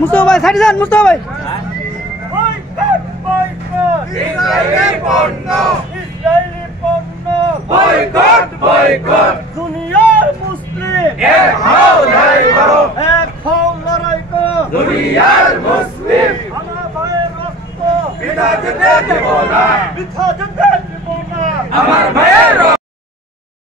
মুস্তফা ভাই সাইডে যান মুস্তফা ভাই বয়কট বয়কট দুনিয়ার মুসলিম এক হও লড়াই করো এক হও লড়াই করো দুনিয়ার মুসলিম আমার ভাইয়ের রক্ত বিনা যেতে দেব না বৃথা যেতে দেব না আমার ভাইয়ের